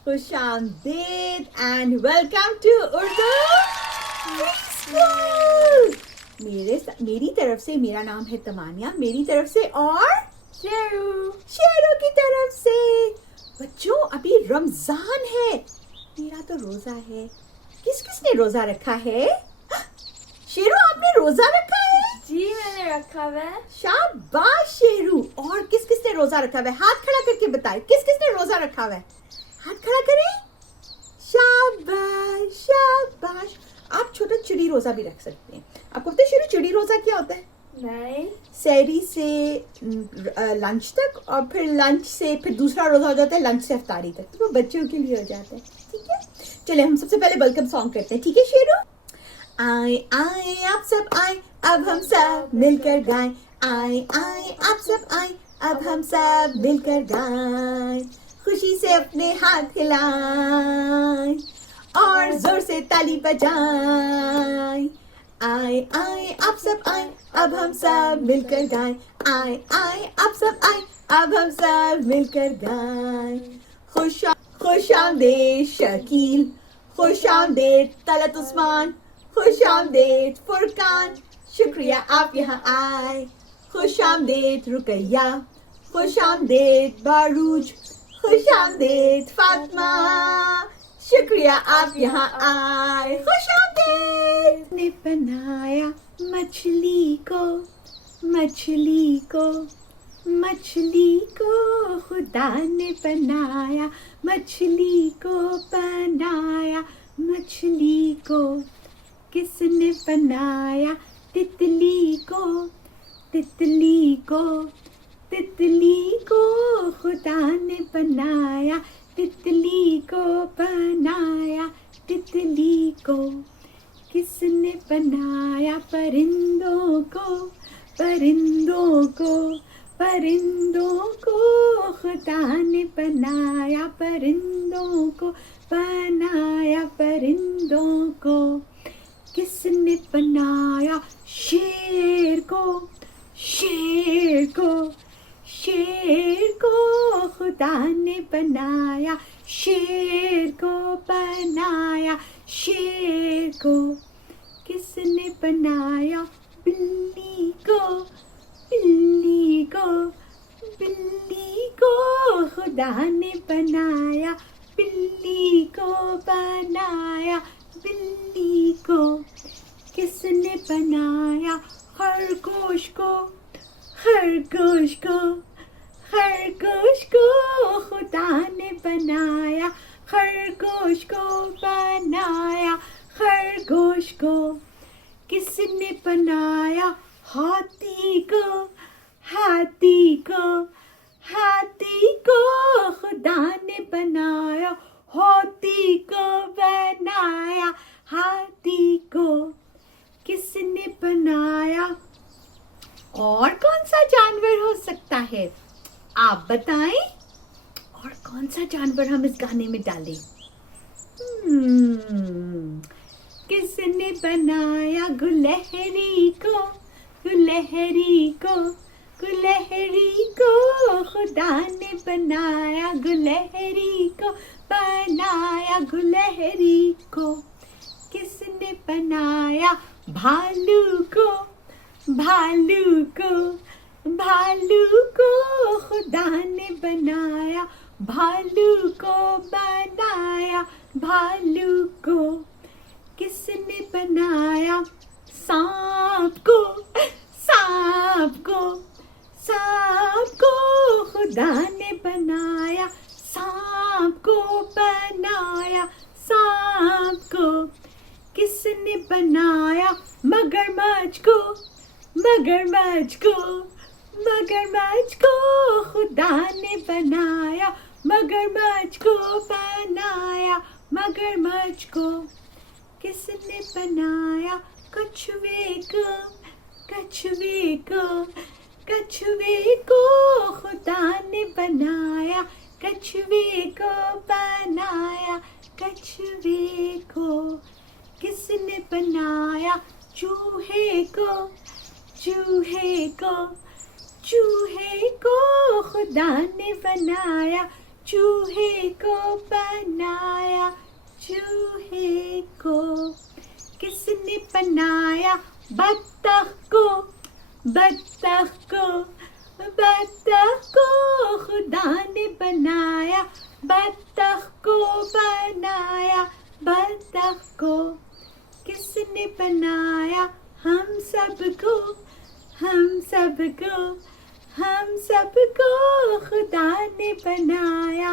खुशामदीद and welcome to Urdu Preschool। मेरी तरफ से, मेरा नाम है तमानिया, मेरी तरफ से और शेरू की तरफ से। बच्चों, अभी रमजान है, मेरा तो रोजा है। किसने रोजा रखा है? शेरू, आपने रोजा रखा है? जी मैंने रखा है। शाबाश शेरू। और किसने रोजा रखा है? हाथ खड़ा करके बताए, किसने रोजा रखा है? हाथ खड़ा करें। शाबाश शाबाश। आप छोटा चिड़ी रोजा भी रख सकते हैं। आपको पता है शेरू, चिड़ी रोजा क्या होता है? नहीं। सहरी से लंच तक, और फिर लंच से फिर दूसरा रोजा हो जाता है, लंच से इफ्तारी तक। तो वो बच्चों के लिए हो जाता है। ठीक है, चलिए हम सबसे पहले वेलकम सॉन्ग करते हैं। ठीक है शेरू? आए आए आप सब आए, अब हम सब मिलकर गाएं। आए आए आप सब आए, अब हम सब मिलकर गाएं। खुशी से अपने हाथ हिलाएं और जोर से ताली बजाएं। आए आए आप सब आए, अब हम सब मिलकर गाएं। आए आए आप सब आए, अब हम सब मिलकर गाएं। खुश आमदीद शकील, खुश आमदीद तलत उस्मान, खुश आमदीद फुरकान, शुक्रिया आप यहाँ आए। खुश आमदीद रुकैया, खुश आमदीद बारूज, खुश आमदीद फातिमा, शुक्रिया आप यहाँ आए। खुश आमदीद। ने बनाया मछली को, मछली को, मछली को खुदा ने बनाया, मछली को बनाया, मछली को। किसने बनाया? तितली को, तितली को, तितली को खुदा ने बनाया, तितली को बनाया, तितली को। किसने बनाया? परिंदों को, परिंदों को, परिंदों को खुदा ने बनाया, परिंदों को बनाया, परिंदों को। किसने बनाया? शेर को, शेर को, शेर को खुदा ने बनाया, शेर को बनाया, शेर को। किसने बनाया? बिल्ली को, बिल्ली को, बिल्ली को खुदा ने बनाया, बिल्ली को बनाया, बिल्ली को। किसने बनाया? खरगोश को, खरगोश को, खरगोश को खुदा ने बनाया, खरगोश को बनाया, खरगोश को। किसने बनाया? हाथी को, हाथी को, हाथी को खुदा ने बनाया, हाथी को बनाया, हाथी को। किसने बनाया? और कौन सा जानवर हो सकता है? आप बताएं। और कौन सा जानवर हम इस गाने में डालें? किसने बनाया? गुलहरी को, गुलहरी को, गुलहरी को खुदा ने बनाया, गुलहरी को बनाया, गुलहरी को। किसने बनाया? भालू को, भालू को, भालू को खुदा ने बनाया, भालू को बनाया, भालू को। किसने बनाया? सांप को, सांप को, सांप को खुदा ने बनाया, सांप को बनाया, सांप को। किसने बनाया? मगरमच्छ को, मगरमच्छ को, मगरमच्छ को खुदा ने बनाया, मगरमच्छ को बनाया, मगरमच्छ को। किसने बनाया? कछुए को, कछुए को, कछुए को खुदा ने बनाया, कछुए को बनाया, कछुए को। किसने बनाया? चूहे को खुदा ने बनाया, चूहे को बनाया, चूहे को किसने बनाया? बत्तख को, बत्तख को, बत्तख को खुदा ने बनाया, बत्तख को बनाया, बत्तख को किसने बनाया? हम सबको, हम सबको, हम सबको खुदा ने बनाया,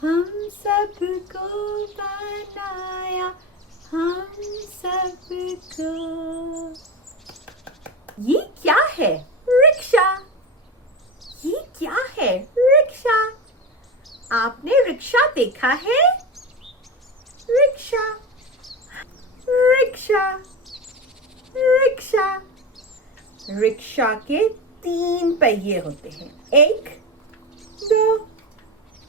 हम सबको बनाया, हम सबको। ये क्या है? रिक्शा। ये क्या है? रिक्शा। आपने रिक्शा देखा है? Rickshaw, rickshaw, rickshaw. रिक्शा के 3 पहिए होते हैं, 1, 2,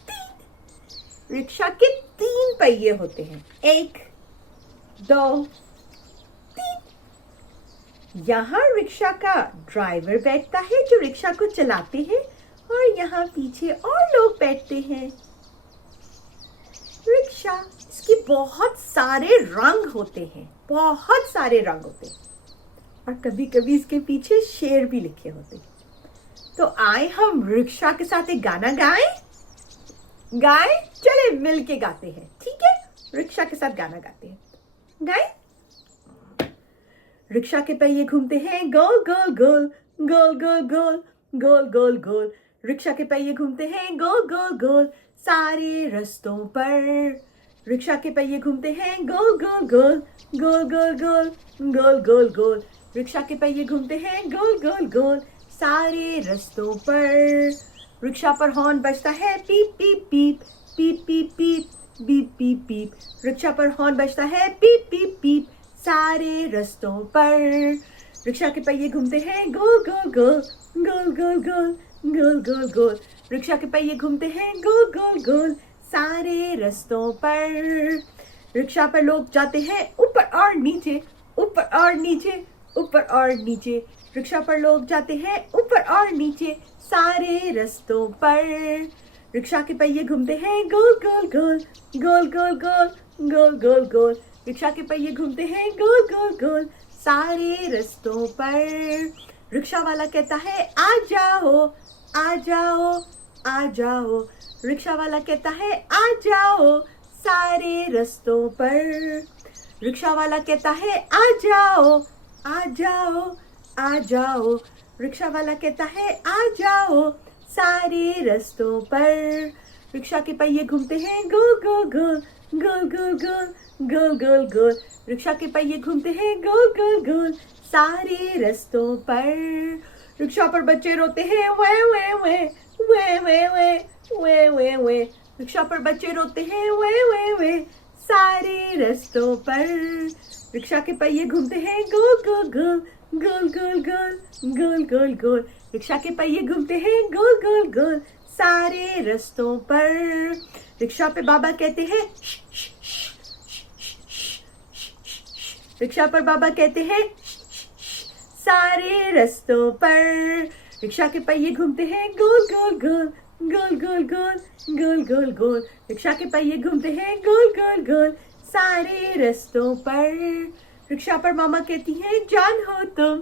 3। रिक्शा के 3 पहिए होते हैं, 1, 2, 3। यहाँ रिक्शा का ड्राइवर बैठता है जो रिक्शा को चलाते हैं, और यहाँ पीछे और लोग बैठते हैं। रिक्शा, इसके बहुत सारे रंग होते हैं, बहुत सारे रंग होते हैं, और कभी कभी इसके पीछे शेर भी लिखे होते हैं। तो आए हम रिक्शा के साथ एक गाना गाएं? गाएं? चले मिल के गाते हैं, ठीक है? रिक्शा के साथ गाना गाते हैं, गाएं? रिक्शा के पहिए घूमते हैं गोल गोल गोल, गोल गोल गोल, गोल गोल गोल। रिक्शा के पहिए घूमते हैं गोल गोल गोल सारे रास्तों पर। रिक्शा के पहिए घूमते हैं गोल गोल गोल, गोल गोल गोल, गोल गोल गोल। रिक्शा के पहिए घूमते हैं गोल गोल गोल सारे रास्तों पर। रिक्शा पर हॉर्न बजता है पीप पीप पीप, पीप पीप पीप, बीप बीप बीप। रिक्शा पर हॉर्न बजता है पीप पीप पीप सारे रास्तों पर। रिक्शा के पहिए घूमते हैं गोल गोल गोल, गोल गोल गोल, गोल गोल गोल। रिक्शा के पहिए घूमते हैं गोल गोल गोल सारे रास्तों पर। रिक्शा पर लोग जाते हैं ऊपर और नीचे, ऊपर और नीचे, ऊपर और नीचे। रिक्शा पर लोग जाते हैं ऊपर और नीचे सारे रास्तों पर। रिक्शा के पहिए घूमते हैं गोल गोल गोल, गोल गोल गोल, गोल गोल गोल। रिक्शा के पहिए घूमते हैं गोल गोल गोल सारे रास्तों पर। रिक्शा वाला कहता है आ जाओ, आ जाओ, आ जाओ। रिक्शा वाला कहता है आ जाओ सारे रास्तों पर। रिक्शा वाला कहता है आ जाओ, आ जाओ, आ जाओ। रिक्शा वाला कहता है आ जाओ सारे रास्तों पर। रिक्शा के पहिए घूमते हैं गोल गोल गोल, गोल गोल गोल, गोल गोल गोल। रिक्शा के पहिए घूमते हैं गोल गोल गोल सारे रास्तों पर। रिक्शा पर बच्चे रोते हैं वे वे वे, वे वे वे, वे वे वे। रिक्शा पर बच्चे रोते हैं वे वे वे सारे रास्तों पर। रिक्शा के पहिए घूमते हैं गोल गोल गोल, गोल गोल गोल, गोल गोल गोल। रिक्शा के पहिए घूमते हैं गोल गोल गोल सारे रास्तों पर। रिक्शा पे बाबा कहते हैं श, श, श, श, श, श, श, श। रिक्शा पर बाबा कहते हैं श, श, श, सारे रास्तों पर। रिक्शा के पहिए घूमते हैं गोल गोल गोल, गोल गोल गोल, गोल गोल गोल। रिक्शा के पहिए घूमते हैं गोल गोल गोल सारे रास्तों पर। रिक्शा पर मामा कहती हैं जान हो तुम,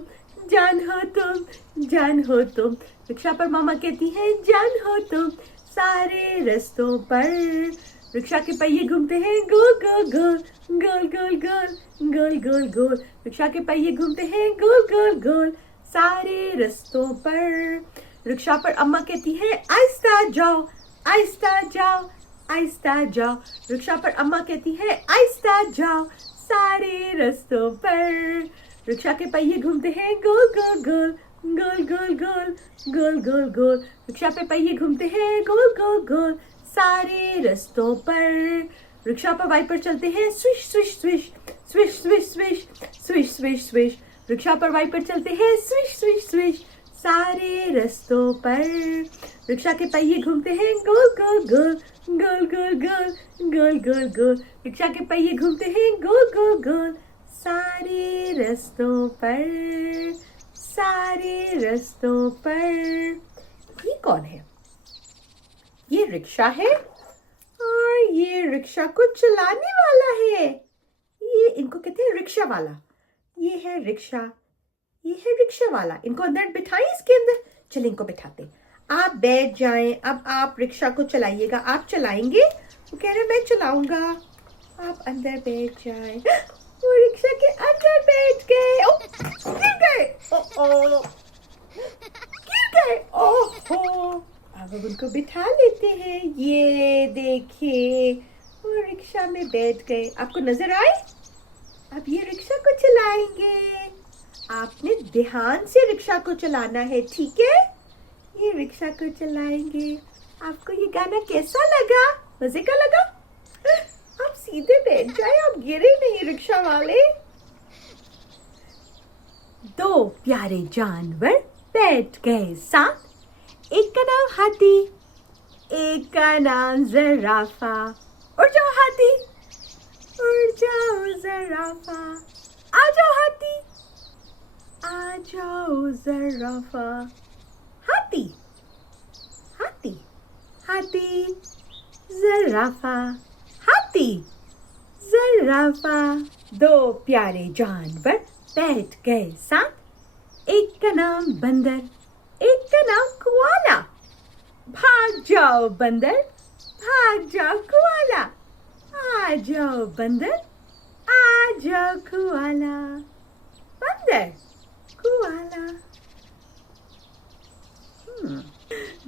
जान हो तुम, जान हो तुम। रिक्शा पर मामा कहती हैं जान हो तुम सारे रास्तों पर। रिक्शा के पहिए घूमते हैं गोल गोल गोल, गोल गोल गोल, गोल गोल गोल। रिक्शा के पहिए घूमते हैं गोल गोल गोल सारे रास्तों पर। रिक्शा पर अम्मा कहती है आहिस्ता जाओ, आहिस्ता जाओ, आहिस्ता जाओ। रिक्शा पर अम्मा कहती है आहिस्ता जाओ सारे रास्तों पर। रिक्शा के पहिए घूमते हैं गोल गोल गोल, गोल गोल गोल, गोल गोल गोल। रिक्शा पे पहिए घूमते हैं गोल गोल गोल सारे रास्तों पर। रिक्शा पर वाइपर चलते हैं swish swish swish, swish swish swish, swish swish swish. Rickshaw पर वाइपर चलते हैं स्विश स्विश स्विश सारे रास्तों पर। रिक्शा के पहिए घूमते हैं गोल गोल गोल, गोल गोल गोल, गोल गोल गोल। रिक्शा के पहिए घूमते हैं गोल गोल गोल सारे रस्तों पर, सारे रस्तों पर। ये कौन है? ये रिक्शा है और ये रिक्शा को चलाने वाला है। ये इनको कहते हैं रिक्शा वाला। ये है रिक्शा, ये है रिक्शा वाला। इनको अंदर बिठाएं, इसके अंदर। चलिए इनको बिठाते। आप बैठ जाएं। अब आप रिक्शा को चलाइएगा। आप चलाएंगे? वो कह रहे मैं चलाऊंगा। आप अंदर बैठ जाएं। वो रिक्शा के अंदर बैठ गए। ओ, गिर गए। ओ, गिर गए। ओहो। अब उनको बिठा लेते हैं। ये देखिए, वो रिक्शा में बैठ गए। आपको नजर आए? अब ये रिक्शा को चलाएंगे। आपने ध्यान से रिक्शा को चलाना है, ठीक है? ये रिक्शा को चलाएंगे। आपको ये गाना कैसा लगा? मजे का लगा? आप सीधे बैठ जाए, आप गिरे नहीं रिक्शा वाले। दो प्यारे जानवर बैठ गए साथ। एक का नाम हाथी, एक का नाम ज़राफ़ा। उड़ जाओ हाथी, उड़ जाओ ज़राफ़ा। आ जाओ हाथी, आ जाओ ज़राफ़ा। हाथी, हाथी, हाथी, ज़राफ़ा, हाथी, ज़राफ़ा। दो प्यारे जानवर बैठ गए साथ। एक का नाम बंदर, एक का नाम कुआला। भाग जाओ बंदर, भाग जाओ कुआला। आ जाओ बंदर, आ जाओ कुआला। बंदर, कुआला।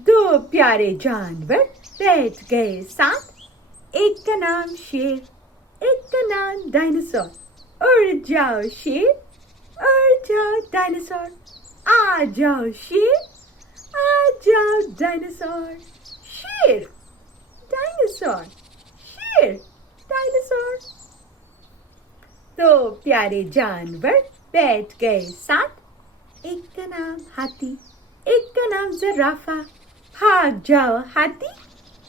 दो प्यारे जानवर बैठ गए साथ। एक का नाम शेर, एक का नाम डायनासोर। उड़ जाओ शेर, उड़ जाओ डायनासोर। आ जाओ शेर, आ जाओ डायनासोर। शेर, डायनासोर, शेर, डायनासोर। दो प्यारे जानवर बैठ गए साथ। एक का नाम हाथी, एक का नाम ज़राफ़ा। भाग जाओ हाथी,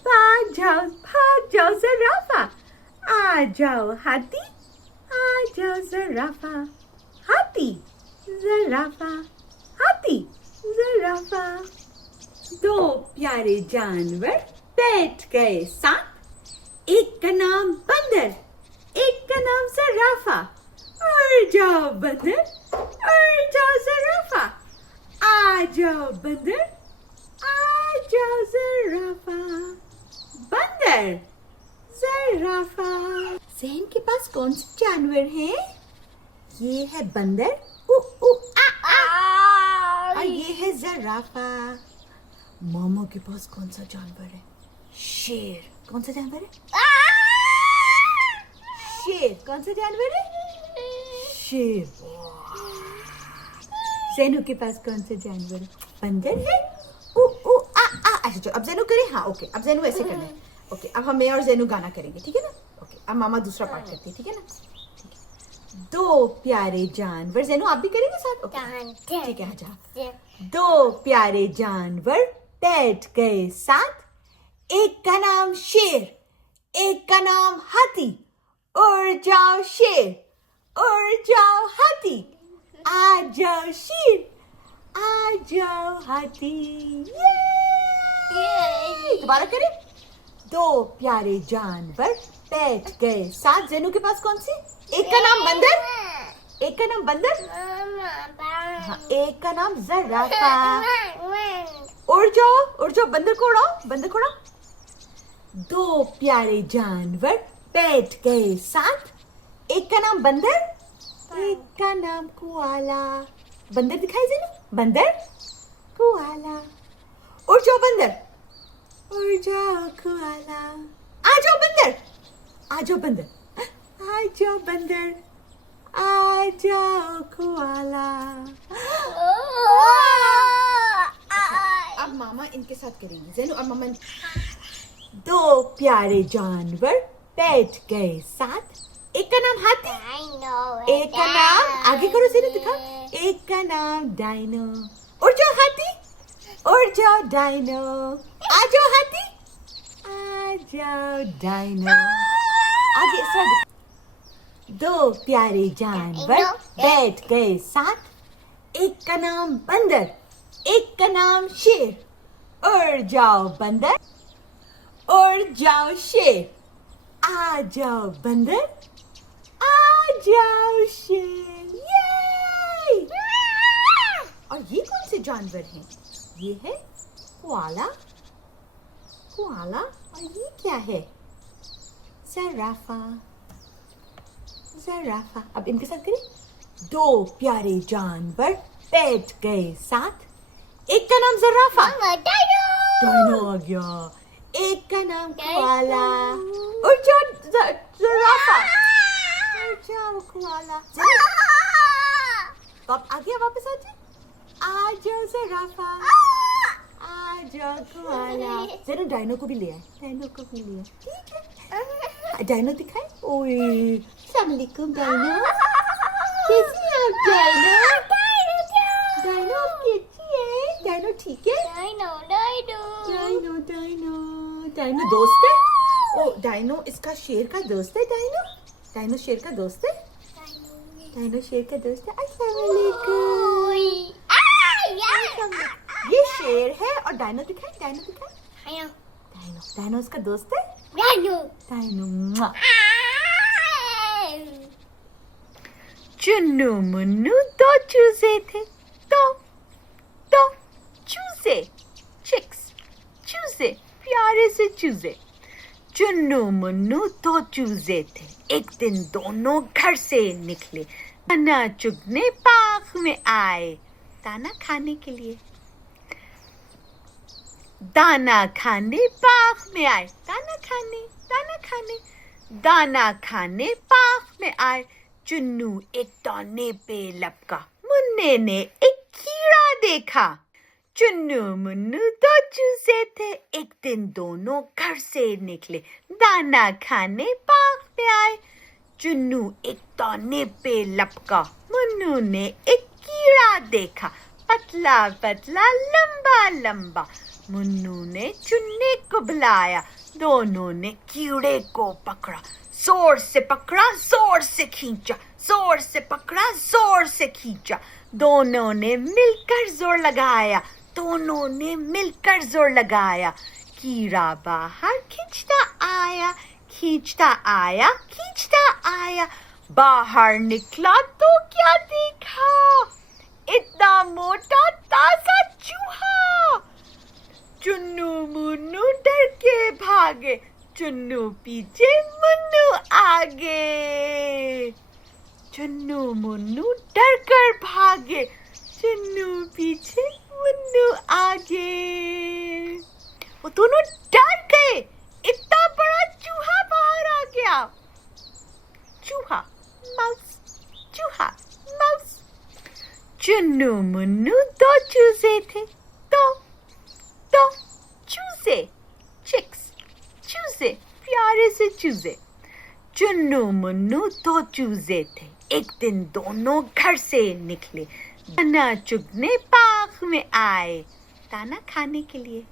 भाग जाओ ज़राफ़ा। आ जाओ हाथी, आ जाओ ज़राफ़ा। हाथी, ज़राफ़ा, हाथी, ज़राफ़ा। दो प्यारे जानवर बैठ गए साथ। एक का नाम बंदर, एक का नाम ज़राफ़ा। उड़ जाओ बंदर, उड़ जाओ ज़राफ़ा। आ जाओ बंदर, आ जाओ ज़राफ़ा। बंदर, ज़राफ़ा। ज़हन के पास कौन से जानवर हैं? ये है बंदर, उ आ। और ये है ज़राफ़ा। मोमो के पास कौन सा जानवर है? शेर। कौन सा जानवर है? शेर। कौन सा जानवर है? शेर। ज़ेनू के पास कौन सा जानवर है? बंदर है, उ आ। अच्छा चलो अब ज़ेनू करें। हाँ ओके, अब ज़ेनू ऐसे करना है। ओके अब हम मैं और ज़ेनू गाना करेंगे, ठीक है ना? ओके अब मामा दूसरा पार्ट करती है, ठीक है ना? ठीक है। दो प्यारे जानवर। ज़ेनू आप भी करेंगे साथ? ओके ठीक है। आजा। दो प्यारे जानवर बैठ गए साथ। एक का नाम शेर, एक का नाम हाथी। उड़ जाओ शेर, उड़ जाओ हाथी। आ जाओ शेर, आ जाओ हाथी। ये दोबारा करें। दो प्यारे जानवर बैठ गए साथ। ज़ेनू के पास कौन सी? एक का नाम बंदर, एक का नाम बंदर। हाँ, एक का नाम ज़राफ़ा। उड़ जाओ बंदर को उड़ाओ, बंदर को उड़ाओ। दो प्यारे जानवर बैठ गए साथ। एक का नाम बंदर, एक का नाम कुआला। बंदर दिखाई दे ना? बंदर, कुआला। उड़ जाओ बंदर, उड़ जाओ कुआला। आ जाओ बंदर, आ जाओ बंदर, आ जाओ बंदर, आ जाओ कुआला। अब मामा इनके साथ करेंगे। ज़ेनू अब मामा। दो प्यारे जानवर बैठ गए साथ। एक का नाम हाथी, एक का नाम आगे करो ज़ेनू दिखा। एक का नाम डायनो। उड़ जाओ हाथी, उड़ जाओ डायनो। आ जाओ हाथी, आ जाओ डायनो। आगे दो प्यारे जानवर बैठ गए साथ, एक का नाम बंदर, एक का नाम शेर। उड़ जाओ बंदर, उड़ जाओ शेर, आ जाओ बंदर, आ जाओ शेर। ये और ये कौन से जानवर हैं? ये है कोआला, कोआला। और ये क्या है? ज़राफ़ा, ज़राफ़ा। अब इनके साथ करें। दो प्यारे जानवर बैठ गए साथ, एक का नाम ज़राफ़ा, डायनो आ गया। एक का नाम कोआला, उड़ जाओ ज़राफ़ा, उड़ जाओ कोआला। तो आप आ गया, वापस आ जाओ, आ जाओ ज़राफ़ा, आ जाओ कोआला। जरा डायनो को भी ले आए, डायनो को भी ले आए। ठीक है, डायनो दिखाए। ओए अस्सलाम वालेकुम डायनो, कैसी हैं आप डायनो? डायनो आपकी अच्छी है? डायनो ठीक है? डायनो डायनो डायनो दोस्त है? ओ डायनो इसका शेर का दोस्त है। डायनो, डायनो शेर का दोस्त है। डायनो शेर का दोस्त है। अस्सलाम वालेकुम। ये शेर है और डायनो दिखाए, डायनो दिखाए। डायनो, डायनो उसका दोस्त है। डायनो मुआ। चुन्नू मुन्नू दो चूजे थे, दो चूजे, चिक्स, चूजे, प्यारे से चूजे। चुन्नू मुन्नू दो चूजे थे, एक दिन दोनों घर से निकले, दाना चुगने बाग में आए, दाना खाने के लिए। दाना खाने बाग में आए, दाना खाने, दाना खाने, दाना खाने बाग में आए। चुन्नू एक दाने पे लपका, मुन्ने ने एक कीड़ा देखा। चुन्नू मुन्नू दो चूजे थे, एक दिन दोनों घर से निकले, दाना खाने बाग में आए। चुन्नू एक दाने पे लपका, मुन्नू ने एक कीड़ा देखा, पतला पतला लंबा लंबा। मुन्नू ने चुन्नी को बुलाया, दोनों ने कीड़े को पकड़ा, जोर से पकड़ा, जोर से खींचा, जोर से पकड़ा, जोर से खींचा। दोनों ने मिलकर जोर लगाया, दोनों ने मिलकर जोर लगाया। कीड़ा बाहर खींचता आया, खींचता आया, खींचता आया। बाहर निकला तो क्या देखा? इतना मोटा ताजा चूहा। चुन्नू मुन्नू डर के भागे, चुन्नू पीछे मुन्नू आगे। चुन्नू मुन्नू डर कर भागे, चुन्नू पीछे मुन्नू आगे। वो दोनों डर गए, इतना बड़ा चूहा बाहर आ गया। चूहा, माउस, चूहा, माउस। चुन्नू मुन्नू दो चूजे थे, दो चूजे, चिक्स, चूजे, प्यारे से चूजे। चुन्नू मुन्नू दो चूजे थे, एक दिन दोनों घर से निकले, दाना चुगने बाग में आए, दाना खाने के लिए।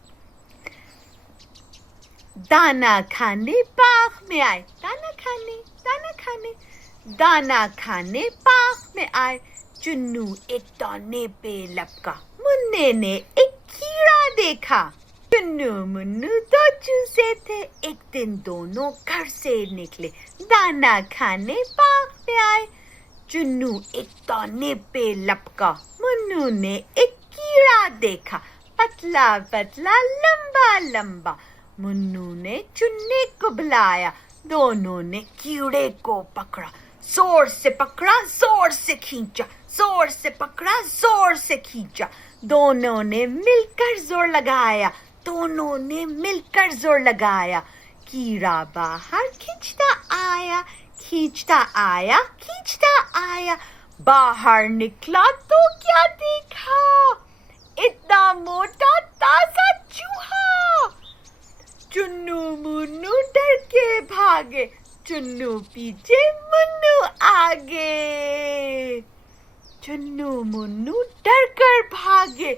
दाना खाने बाग में आए, दाना खाने, दाना खाने, दाना खाने बाग में आए। चुन्नू एक दाने पे लपका, मुन्ने ने एक कीड़ा देखा। चुन्नू मुन्नू दो चूजे थे, एक दिन दोनों घर से निकले, दाना खाने बाग में आए। चुन्नू एक दाने पे लपका, मुन्नू ने एक कीड़ा देखा, पतला पतला लंबा लंबा। मुन्नू ने चुन्नी को बुलाया, दोनों ने कीड़े को पकड़ा, जोर से पकड़ा, जोर से खींचा, जोर से पकड़ा, जोर से खींचा। दोनों ने मिलकर जोर लगाया, दोनों ने मिलकर जोर लगाया। कीड़ा बाहर खींचता आया, खींचता आया, खींचता आया। बाहर निकला तो क्या देखा? इतना मोटा ताजा चूहा। चुन्नू मुन्नू डर के भागे, चुन्नू पीछे मुन्नू आगे। चुन्नू मुन्नू डर कर भागे,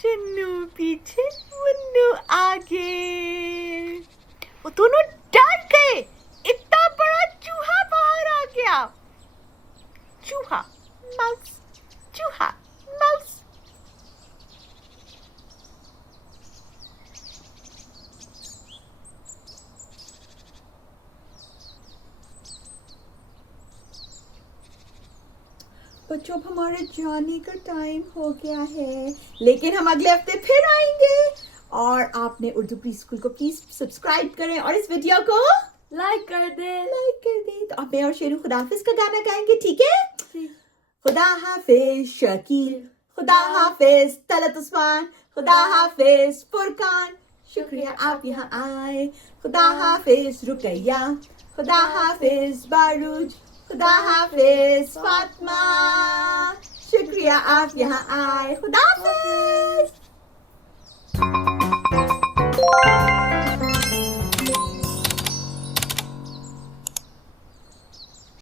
चुन्नू पीछे मुन्नू आगे। वो दोनों डर गए, इतना बड़ा चूहा बाहर आ गया। चूहा माउस चूहा माउस। बच्चों अब हमारे जाने का टाइम हो गया है, लेकिन हम अगले हफ्ते फिर आएंगे। और आपने उर्दू प्री स्कूल को प्लीज सब्सक्राइब करें और इस वीडियो को लाइक कर दे। तो अब मैं और शेरू खुदा हाफिज का गाना गाएंगे, ठीक है? खुदा हाफिज शकील, खुदा हाफिज तलत उस्मान, खुदा हाफिज फुरकान, शुक्रिया आप यहाँ आए। खुदा हाफिज रुकैया, खुदा हाफिज बारूज, खुदा हाफिज फातिमा, शुक्रिया आप यहाँ आए। खुदा हाफिज।